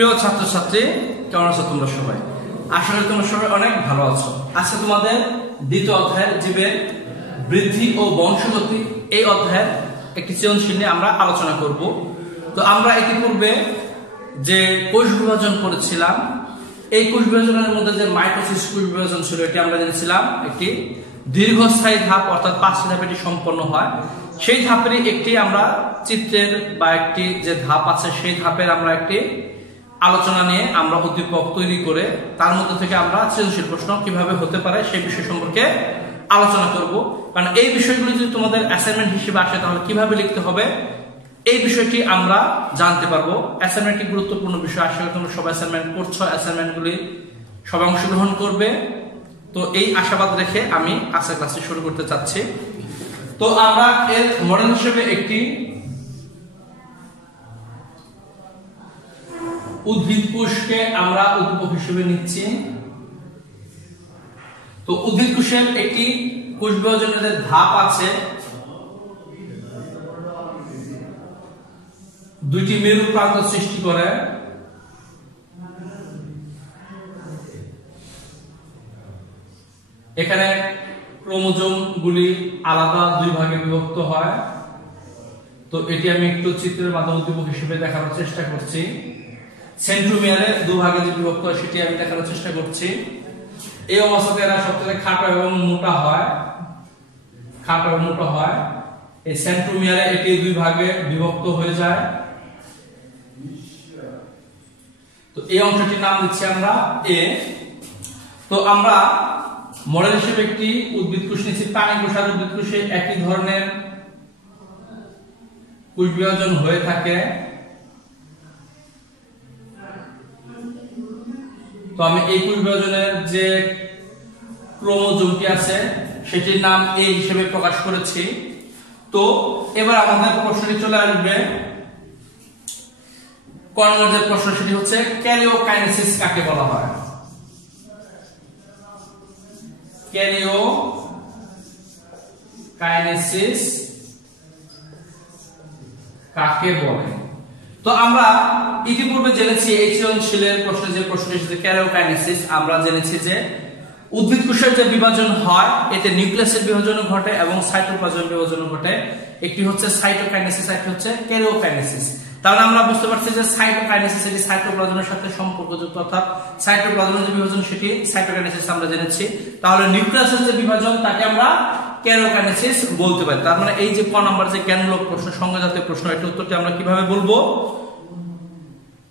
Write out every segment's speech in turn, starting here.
প্রিয় ছাত্রছাত্রী, কেমন আছো তোমরা সবাই? আশা করি তোমরা সবাই অনেক ভালো আছো। আজকে তোমাদের দ্বিতীয় অধ্যায় জীবের বৃদ্ধি ও বংশগতি এই অধ্যায়ের একটি সৃজনশীল নিয়ে আমরা আলোচনা করব। তো আমরা ইতিপূর্বে যে কোষ বিভাজন করেছিলাম, এই কোষ বিভাজনের মধ্যে যে মাইটোসিস কোষ বিভাজন ছিল, এটি আমরা জেনেছিলাম একটি দীর্ঘস্থায়ী ধাপ, অর্থাৎ 5টি ধাপে এটি সম্পন্ন হয়। সেই ধাপেরই একটি আমরা চিত্রের বা একটি যে ধাপ আছে সেই ধাপের আমরা একটি আলোচনা নিয়ে আমরা উদ্দীপক তৈরি করে তার মধ্যে থেকে আমরা সৃজনশীল প্রশ্ন কিভাবে হতে পারে সেই বিষয় সম্পর্কে আলোচনা করব। কারণ এই বিষয়গুলো যদি তোমাদের অ্যাসাইনমেন্ট হিসেবে আসে তাহলে কিভাবে লিখতে হবে এই বিষয়টি আমরা জানতে পারবো। অ্যাসাইনমেন্টটি গুরুত্বপূর্ণ বিষয়। আশা করি তোমরা সবাই অ্যাসাইনমেন্ট করছো, অ্যাসাইনমেন্টগুলি সবাই অংশগ্রহণ করবে। তো এই আশাবাদ রেখে আমি আজকের ক্লাসটি শুরু করতে চাচ্ছি। তো আমরা এর মডেল হিসেবে একটি উদ্ভিদ কোষকে আমরা উদ্দীপক হিসেবে নিচ্ছি। তো উদ্ভিদ কোষের একটি কোষ বিভাজনের যে ধাপ আছে, দুইটি মেরু প্রান্ত সৃষ্টি করে। এখানে ক্রোমোজোম গুলি আলাদা দুই ভাগে বিভক্ত হয়। তো এটি আমি একটু চিত্রের মাধ্যমে উদ্দীপক হিসেবে দেখানোর চেষ্টা করছি। সেন্ট্রোমিয়ারে দুভাগে যে বিভক্ত হয় সেটি আমি দেখানোর চেষ্টা করছি। এই অবস্থাতে এরা সবচেয়ে খাটো এবং মোটা হয়, খাটো এবং মোটা হয়। এই সেন্ট্রোমিয়ারে এটি দুই ভাগে বিভক্ত হয়ে যায়। তো এই অংশটির নাম দিচ্ছি আমরা এ। তো আমরা মডেল হিসেবে একটি উদ্ভিদ কোষ নিচ্ছি। প্রাণী কোষ আর উদ্ভিদ কোষে একই ধরনের কোষ বিভাজন হয়ে থাকে। তো আমি এই কোষ বিভাজনের যে ক্রোমোজোমটি আছে সেটির নাম এ হিসেবে প্রকাশ করেছি। তো এবার আমাদের প্রশ্নটি চলে আসবে, ক নম্বর যে প্রশ্ন সেটি হচ্ছে ক্যারিওকাইনেসিস কাকে বলা হয়? ক্যারিওকাইনেসিস কাকে বলে? তো আমরা ইতিপূর্বে জেনেছি এই সৃজনশীলের প্রশ্নে যে প্রশ্ন এসেছে ক্যারিওকাইনেসিস, আমরা জেনেছি যে উদ্ভিদ কোষের যে বিভাজন হয় এতে নিউক্লিয়াসের বিভাজন ঘটে এবং সাইটোপ্লাজমের বিভাজন ঘটে। একটি হচ্ছে সাইটোকাইনেসিস, একটি হচ্ছে ক্যারিওকাইনেসিস। তাহলে আমরা বুঝতে পারছি যে সাইটোকাইনেসিস এটি সাইটোপ্লাজমের সাথে সম্পর্কযুক্ত, অর্থাৎ সাইটোপ্লাজমের যে বিভাজন সেটি সাইটোকাইনেসিস আমরা জেনেছি। তাহলে নিউক্লিয়াসের যে বিভাজন তাকে আমরা ক্যারিওকাইনেসিস বলতে পারি। তার মানে এই যে ক নাম্বার যে জ্ঞানমূলক প্রশ্ন, সংজ্ঞাজাতীয় প্রশ্ন, এর উত্তরটি আমরা কিভাবে বলবো?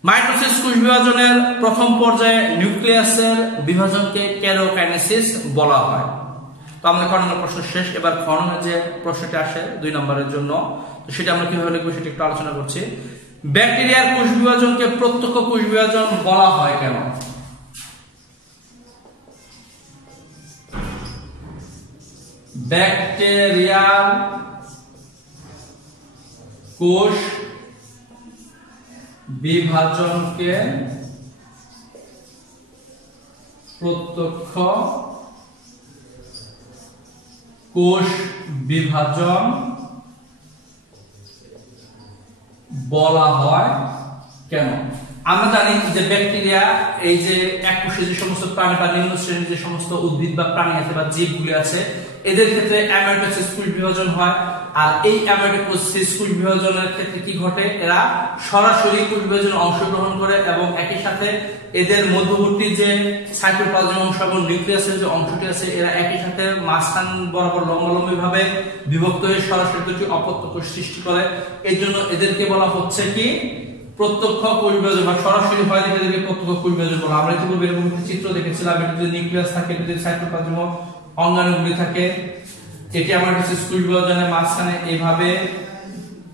মাইটোসিস কোষ বিভাজনের প্রথম পর্যায়ে নিউক্লিয়াসের বিভাজনকে ক্যারিওকাইনেসিস বলা হয়। তো আমাদের ক নম্বর প্রশ্ন শেষ। এবার খ নম্বরের যে প্রশ্নটি আসে 2 নম্বরের জন্য, তো সেটা আমরা কিভাবে লিখবো সেটা একটু আলোচনা করছি। ব্যাকটেরিয়ার কোষ বিভাজনকে প্রত্যক্ষ কোষ বিভাজন বলা হয় কেন? ব্যাকটেরিয়ার কোষ বিভাজনকে প্রত্যক্ষ কোষ বিভাজন বলা হয় কেন? আমরা জানি যে ব্যাকটেরিয়া এই যে এককোষী যে সমস্ত প্রাণী বা নিম্ন শ্রেণীর যে সমস্ত উদ্ভিদ বা প্রাণী আছে বা জীবগুলি আছে, এদের ক্ষেত্রে অ্যামাইটোসিস কোষ বিভাজন হয়। আর এই অ্যামাইটোসিস কোষ বিভাজনের ক্ষেত্রে কি ঘটে? এরা সরাসরি কোষ বিভাজনে অংশগ্রহণ করে এবং একই সাথে এদের মধ্যবর্তী যে সাইটোপ্লাজম অংশ এবং নিউক্লিয়াসের যে অংশটি আছে এরা একই সাথে মাঝখান বরাবর লম্বালম্বি ভাবে বিভক্ত হয়ে সরাসরি দুটি অপত্য কোষ সৃষ্টি করে। এর জন্য এদেরকে বলা হচ্ছে কি প্রত্যক্ষ কোষ বিভাজন, বা সরাসরি হয় দেখে এদেরকে প্রত্যক্ষ কোষ বিভাজন বলা। আমরা ইতিপূর্বে এরকম একটি চিত্র দেখেছিলাম। এটাতে নিউক্লিয়াস থাকে, এটাতে সাইটোপ্লাজম অঙ্গাণুগুলি থাকে। এটি অ্যামাইটোসিস কোষ বিভাজনের মাঝখানে এইভাবে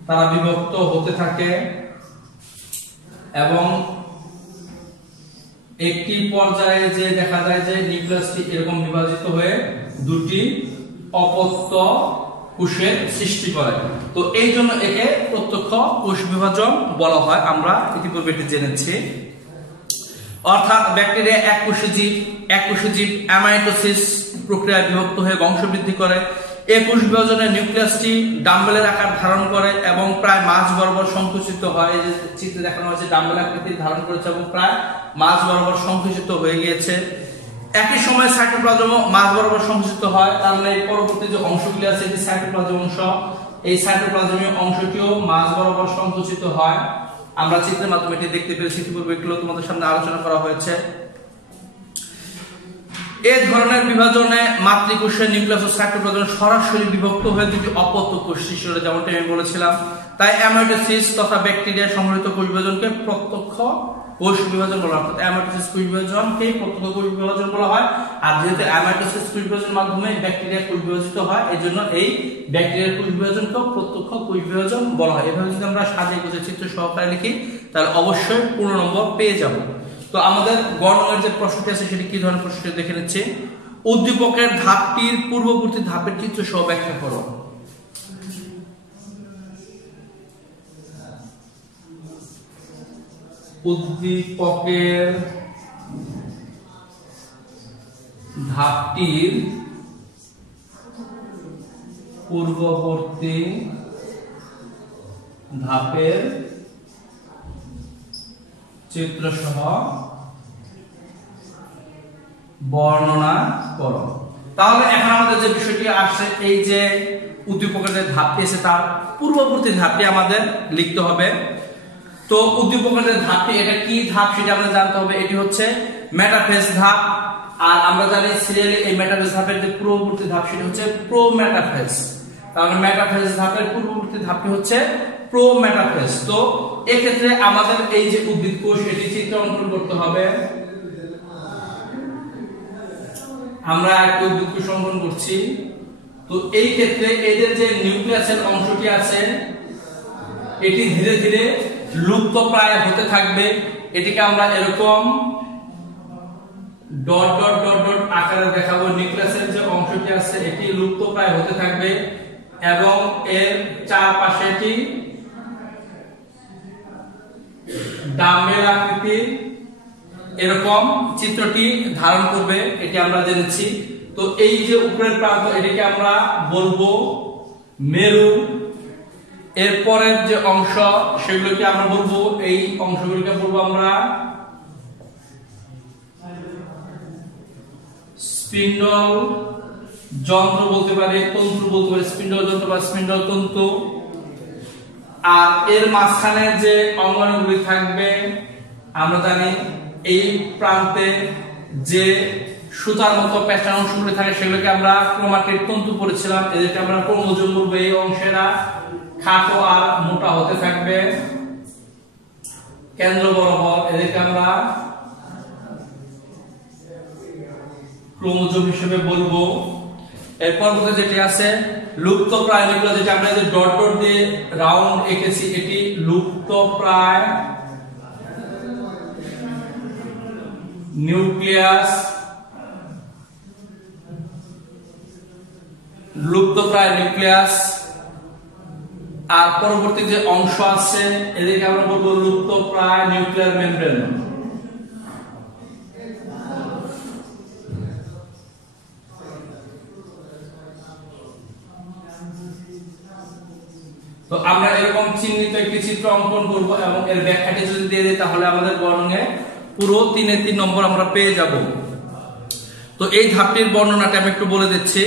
তারা বিভক্ত হতে থাকে এবং একটি পর্যায়ে যে দেখা যায় যে নিউক্লিয়াসটি এরকম বিভাজিত হয়ে দুটি অপত্য কোষের সৃষ্টি করে। তো এই জন্য একে প্রত্যক্ষ কোষ বিভাজন বলা হয়। আমরা ইতিপূর্বে এটি জেনেছি। অর্থাৎ ব্যাকটেরিয়া এককোষী জীব অ্যামাইটোসিস প্রক্রিয়ায় বিভক্ত হয়ে বংশবৃদ্ধি করে। এই কোষ বিভাজনের নিউক্লিয়াসটি ডাম্বেলের আকার ধারণ করে এবং প্রায় মাঝ বরাবর সংকুচিত হয়। এই যে চিত্রে দেখানো হয়েছে ডাম্বেল আকৃতি ধারণ করেছে এবং প্রায় মাঝ বরাবর সংকুচিত হয়ে গিয়েছে। একই সময় সাইটোপ্লাজম মাঝ বরাবর সংকুচিত হয়, তার মানে এই পরবর্তী যে অংশগুলি আছে এটি সাইটোপ্লাজম অংশ, এই সাইটোপ্লাজমীয় অংশটিও মাঝ বরাবর সংকুচিত হয়। আমরা চিত্রের মাধ্যমে এটি দেখতে পেরেছি, ইতিপূর্বে এগুলো তোমাদের সামনে আলোচনা করা হয়েছে। এই ধরনের বিভাজনে মাতৃকোষের নিউক্লিয়াস ও সাইটোপ্লাজম সরাসরি বিভক্ত হয়ে দুটি অপত্য কোষ সৃষ্টি হয়, যেমনটা আমি বলেছিলাম। তাই অ্যামাইটোসিস তথা ব্যাকটেরিয়া সংঘটিত কোষ বিভাজনকে প্রত্যক্ষ কোষ বিভাজন বলা হয়। অর্থাৎ অ্যামাইটোসিস কোষ বিভাজনকে প্রত্যক্ষ কোষ বিভাজন বলা হয়। আর যেহেতু অ্যামাইটোসিস কোষ বিভাজনের মাধ্যমে ব্যাকটেরিয়া কোষ বিভাজিত হয়, এজন্য এই ব্যাকটেরিয়ার কোষ বিভাজনকে প্রত্যক্ষ কোষ বিভাজন বলা হয়। এভাবে যদি আমরা সাজিয়ে গুছিয়ে চিত্র সহকারে লিখি তাহলে অবশ্যই 15 নম্বর পেয়ে যাব। তো আমাদের গণনের যে প্রশ্নটি আছে সেটি কি ধরনের প্রশ্নটি দেখে নিচ্ছি। উদ্দীপকের ধাপটির পূর্ববর্তী ধাপের চিত্র সহ ব্যাখ্যা করো। উদ্দীপকের ধাপটির পূর্ববর্তী ধাপের চিত্রসহ বর্ণনা করো। তাহলে এখন আমাদের যে বিষয়টি আসছে, এই যে উদ্দীপকের যে ধাপটি আছে তার পূর্ববর্তী ধাপটি আমাদের লিখতে হবে। তো উদ্দীপকের যে ধাপটি, এটা কি ধাপ সেটা আমাদের জানতে হবে। এটি হচ্ছে মেটাফেজ ধাপ। আর আমরা জানি সিরিয়ালি এই মেটাফেজ ধাপের যে পূর্ববর্তী ধাপ সেটা হচ্ছে প্রোমেটাফেজ। তাহলে মেটাফেজ ধাপের পূর্ববর্তী ধাপটি হচ্ছে প্রোমেটাফেজ। তো এক্ষেত্রে আমাদের এই যে উদ্ভিদ কোষ এটি চিত্র অঙ্কন করতে হবে। আমরা একটা উদ্ভিদ কোষ অঙ্কন করছি। তো এই ক্ষেত্রে এদের যে নিউক্লিয়াসের অংশটি আছে এটি ধীরে ধীরে লুপ্ত প্রায় হতে থাকবে। এটিকে আমরা এরকম ডট ডট ডট ডট আকারে দেখাবো। নিউক্লিয়াসের যে অংশটি আছে এটি লুপ্ত প্রায় হতে থাকবে এবং এর চারপাশে এটি ডাম্বেল আকৃতি এরকম চিত্রটি ধারণ করবে, এটি আমরা জেনেছি। তো এই যে উপরের প্রান্ত এটিকে আমরা বলবো মেরু। এরপরের যে অংশ সেগুলোকে আমরা বলবো, এই অংশগুলোকে বলবো আমরা স্পিন্ডল যন্ত্র বলতে পারি, তন্তু বলতে পারি, স্পিন্ডল যন্ত্র বা স্পিন্ডল তন্তু। আর এর মাঝখানে যে অঙ্গনগুলি থাকবে আমরা জানি এই প্রান্তে যে সুতার মতো প্যাটার্ন অংশগুলি থাকে সেগুলোকে আমরা ক্রোমাটিড তন্তু পড়েছিলাম, এদেরকে আমরা ক্রোমোজোম বলবো। এই অংশেরা খাটো আর মোটা হতে থাকবে কেন্দ্র বরাবর, এদেরকে আমরা ক্রোমোজোম হিসেবে বলবো। এরপর যেটি আছে লুপ্ত প্রায় নিউক্লিয়াস, যেটা আমরা যে ডট ডট দিয়ে রাউন্ড এঁকেছি এটি লুপ্ত প্রায় নিউক্লিয়াস। লুপ্ত প্রায় নিউক্লিয়াস। আর পরবর্তী যে অংশ আছে এদিকে আমরা বলবো লুপ্ত প্রায় নিউক্লিয়ার মেমব্রেন। তো আমরা এরকম চিহ্নিত একটি চিত্র অঙ্কন করব এবং এর ব্যাখ্যাটি যদি দিয়ে দিই তাহলে আমাদের বর্ণনে পুরো 3 নম্বর আমরা পেয়ে যাব। তো এই ধাপটির বর্ণনাটা আমি একটু বলে দিচ্ছি।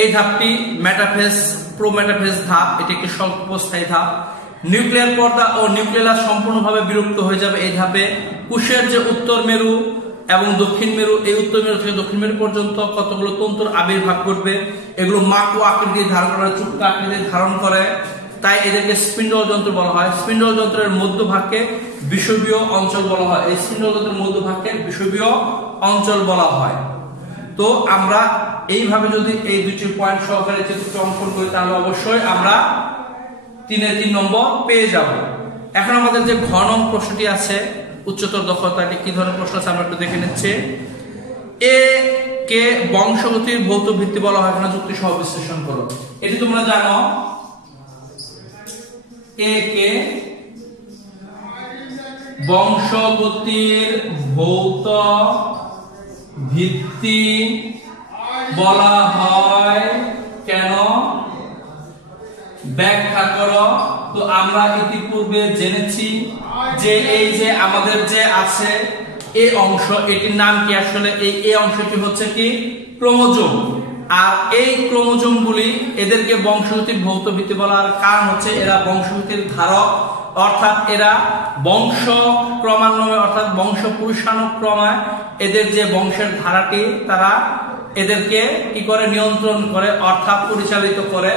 এই ধাপটি মেটাফেজ প্রোমেটাফেজ ধাপ, এটি একটি স্বল্পস্থায়ী ধাপ। নিউক্লিয়ার পর্দা ও নিউক্লিয়াস সম্পূর্ণভাবে বিলুপ্ত হয়ে যাবে এই ধাপে। কোষের যে উত্তর মেরু এবং দক্ষিণ মেরু, এই উত্তর মেরু থেকে দক্ষিণ মেরু পর্যন্ত কতগুলো তন্তুর আবির্ভাব ঘটবে। এগুলো মাকু আকৃতি ধারণ করে, চুক্কা আকৃতি ধারণ করে, তাই এদেরকে স্পিন্ডল যন্ত্র বলা হয়। স্পিন্ডল যন্ত্রের মধ্যভাগকে বিষুবীয় অঞ্চল বলা হয়। এই স্পিন্ডল যন্ত্রের মধ্যভাগকে বিষুবীয় অঞ্চল বলা হয়। তো আমরা এইভাবে যদি এই দুটি পয়েন্ট সহকারে চিত্রটি অঙ্কন করি তাহলে অবশ্যই আমরা 3 নম্বর পেয়ে যাব। এখন আমাদের যে ঘ নং প্রশ্নটি আছে উচ্চতর দক্ষতা, এটি কি ধরনের প্রশ্ন আছে আমরা একটু দেখে নিচ্ছি। এ কে বংশগতির ভৌত ভিত্তি বলা হয়, এখানে যুক্তি সহ বিশ্লেষণ করো। এটি তোমরা জানো, এ কে বংশগতির ভৌত ভিত্তি বলা হয় ব্যাখ্যা করো। তো আমরা ইতিপূর্বে জেনেছি যে এই যে আমাদের যে আছে এই অংশ, এটির নাম কি? আসলে এই অংশটি হচ্ছে কি ক্রোমোজোম। আর এই ক্রোমোজোমগুলি এদেরকে বংশগতির ভৌত ভিত্তি বলার কারণ হচ্ছে এরা বংশগতির ধারক, অর্থাৎ এরা বংশ ক্রমান্বয়ে অর্থাৎ বংশ পুরুষানুক্রমে এদের যে বংশের ধারাটি তারা এদেরকে কি করে নিয়ন্ত্রণ করে অর্থাৎ পরিচালিত করে।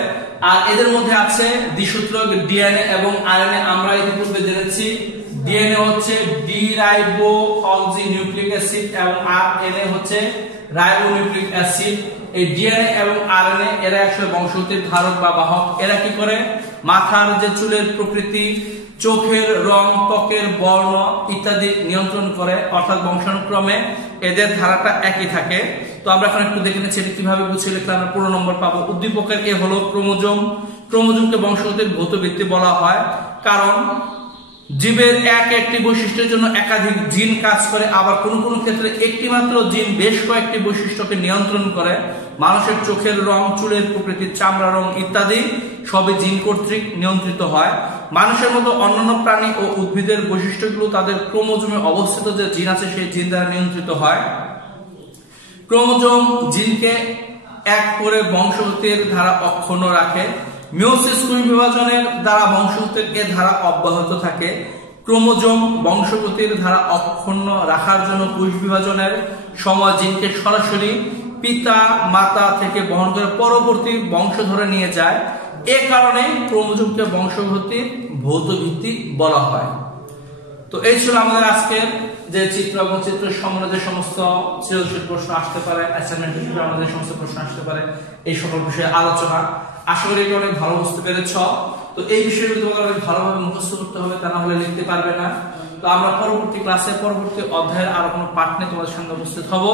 আর এদের মধ্যে আছে দ্বিসূত্রক ডিএনএ এবং আরএনএ। আমরা ইতিপূর্বে জেনেছি ডিএনএ হচ্ছে ডিরাইবোঅক্সি নিউক্লিক অ্যাসিড এবং আরএনএ হচ্ছে রাইবোনিউক্লিক অ্যাসিড। এই ডিএনএ এবং আরএনএ এরা আসলে বংশগতির ধারক বা বাহক। এরা কি করে মাথার যে চুলের প্রকৃতি, চোখের রং, ত্বকের বর্ণ ইত্যাদি নিয়ন্ত্রণ করে, অর্থাৎ বংশানুক্রমে এদের ধারাটা একই থাকে। তো আমরা এখন একটু দেখে নিচ্ছি এটা কিভাবে বুঝিয়ে লিখলে আমরা পুরো নম্বর পাবো। উদ্দীপকের এ হলো ক্রোমোজোম। ক্রোমোজোমকে বংশগতির ভৌত ভিত্তি বলা হয় কারণ জীবের একটি বৈশিষ্ট্যের জন্য একাধিক জিন কাজ করে, আবার কোন কোন ক্ষেত্রে একটি মাত্র জিন বেশ কয়েকটি বৈশিষ্ট্যকে নিয়ন্ত্রণ করে। মানুষের চোখের রং, চুলের প্রকৃতি, চামড়া রং ইত্যাদি সবই জিন কর্তৃক নিয়ন্ত্রিত হয়। মানুষের মতো অন্যান্য প্রাণী ও উদ্ভিদের বৈশিষ্ট্যগুলো তাদের ক্রোমোজোমে অবস্থিত যে জিন আছে সেই জিন দ্বারা নিয়ন্ত্রিত হয়। ক্রোমোজোম জিনকে এক করে বংশগতির ধারা অক্ষুণ্ণ রাখে। মিয়োসিস কোষ বিভাজনের দ্বারা বংশগতির এ ধারা অব্যাহত থাকে। ক্রোমোজোম বংশগতির ধারা অক্ষুণ্ণ রাখার জন্য কোষ বিভাজনের সময় জিনকে সরাসরি পিতা মাতা থেকে বহন করে পরবর্তী বংশধরে নিয়ে যায়। এ কারণে ক্রোমোজোমকে বংশগতির ভৌত ভিত্তি বলা হয়। তো এই ছিল আমাদের আজকের যে চিত্র এবং চিত্রের সম্বন্ধে যে সমস্ত সৃজনশীল প্রশ্ন আসতে পারে, অ্যাসাইনমেন্ট হিসেবে আমাদের সমস্ত প্রশ্ন আসতে পারে, এই সকল বিষয়ে আলোচনা। আশা করি এটা অনেক ভালো বুঝতে পেরেছ। তো এই বিষয়গুলো তোমাদের অনেক ভালোভাবে মুখস্থ করতে হবে, তা না হলে লিখতে পারবে না। তো আমরা পরবর্তী ক্লাসে পরবর্তী অধ্যায়ের আরো কোনো পাঠ নিয়ে তোমাদের সামনে উপস্থিত হব।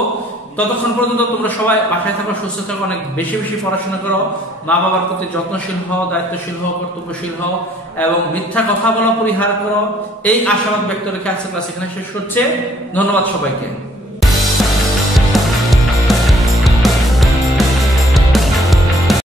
ততক্ষণ পর্যন্ত তোমরা সবাই বাসায় থাকো, সুস্থ থাকো, অনেক বেশি বেশি পড়াশোনা করো, মা বাবার প্রতি যত্নশীল হও, দায়িত্বশীল হও, কর্তব্যশীল হও এবং মিথ্যা কথা বলা পরিহার করো। এই আশাবাদ ব্যক্ত রেখে আজকের ক্লাস এখানে শেষ করছে। ধন্যবাদ সবাইকে।